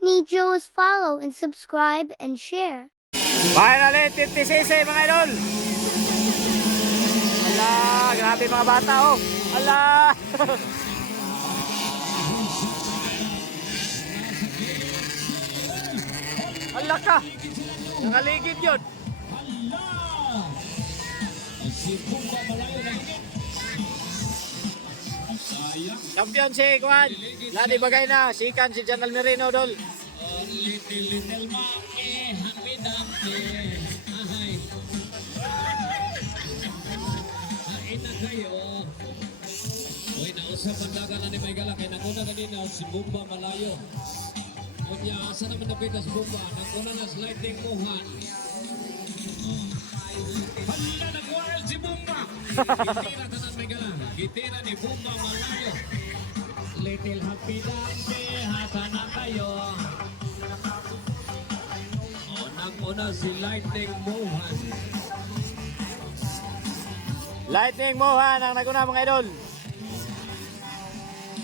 Need Joe's follow and subscribe and share. Finally, 50cc mga idol. Ala, grabe mga bata oh. Ala. Ala ka. Nakaligid yun. Champion si Juan. Lani bagay na. Sikan si Janal Merino dol. Little Maki, happy-dampy. Hain na kayo. Uy, nausap ang daga na ni May Gala. Kaya naguna kanina si Bumba Malayo. Kunya, asa naman napita si Bumba? Naguna na sliding muhan. Hala, nag-wild si Bumba. Kitira ka na May Gala. Kitira ni Bumba Malayo. Little happy-dampy, hasa na kayo. Una si Lightning Mohan. Lightning Mohan ang naguna mga idol.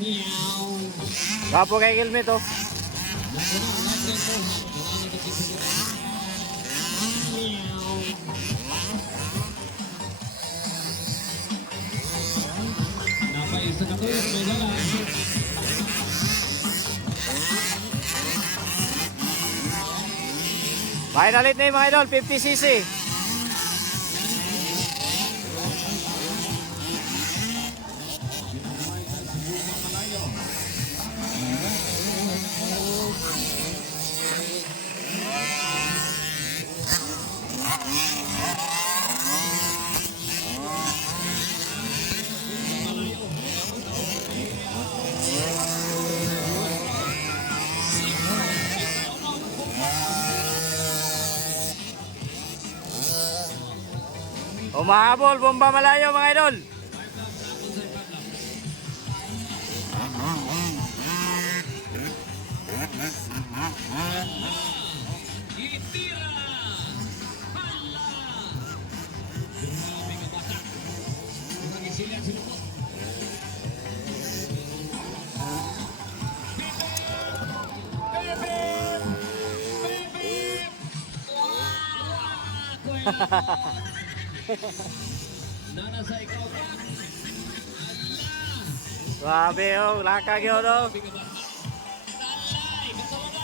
Meow. Kapo kay helmet oh. Lightning Mohan. Meow. Napaisa ka to. May gala. Final hit na yung mga idol, 50cc. Umahabol, Bomba Malayo mga idol. Itira. Hala. Grabe ka bata. Kurang isilan sila po. Nana sa ikaw ka. Grabe oh, lakag yun oh. Talay, katawa na.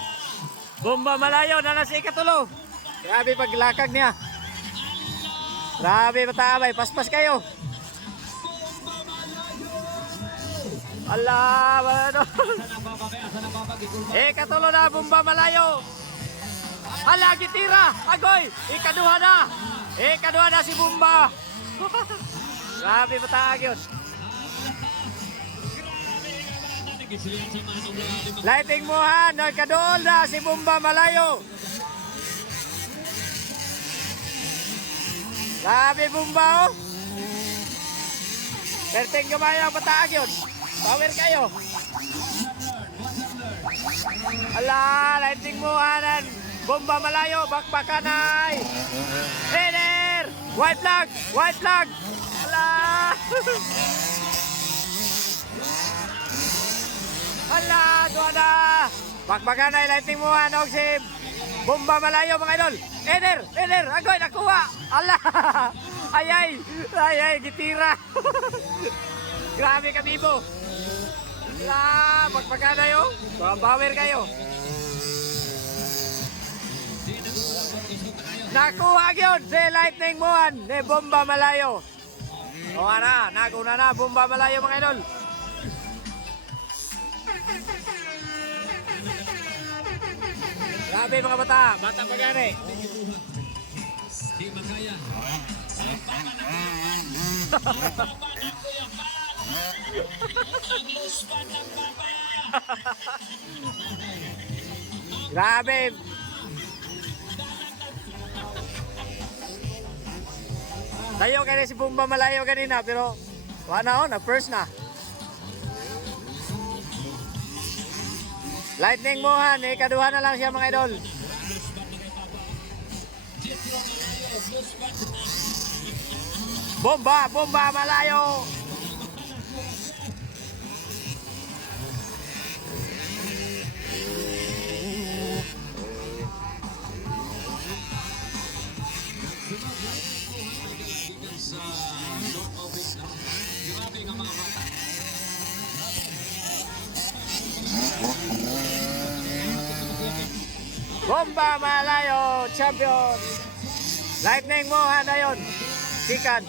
Bomba Malayo, nalas ikatulo. Grabe paglakag niya. Grabe mataabay, paspas kayo. Allah, ano? Ikatulo na, Bomba Malayo. Hala, gitira. Agoy, ikaduha na. Ikaduha na si Bomba. Grabe mataag yun. Lighting Mohan, nagkadool na si Bomba Malayo. Grabe Bomba oh. Perting gamay ang pataag yun. Power kayo. Ala, Lighting Mohanan. Bomba Malayo, bakbakanay. Header! White flag! White flag! Ala! Ala, doon na! Bakbakanay, Lighting Mohanan, si Bomba Malayo mga idol. Header! Header! Agoy, nakuha! Ala! Ayay! Ayay, gitira! Grabe ka, Bibo! Ala, bakbakanay oh! Power kayo! Nakuha yun si Lightning Mohan ni Bomba Malayo. O na, naguna na Bomba Malayo mga idol. Grabe mga bata, bata pa gani. Di makaya. Grabe. Tayo kaya si Bomba Malayo kanina pero wala na first na. Lightning Mohan, ikaduha na lang siya mga idol. Bomba, bomba malayo. Sa North Ovic na. Grabe nga mga bata. Bomba malayo, champion. Lightning mo na yon. Sikan.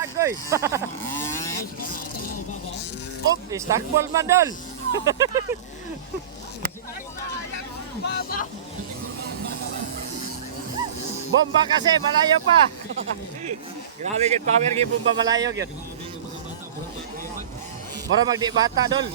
Agoy. Op, istakbol man dol. Bomba kasi, malayo pa. Grabe gid power gid bomba malayo gid. Mura magdi bata dol.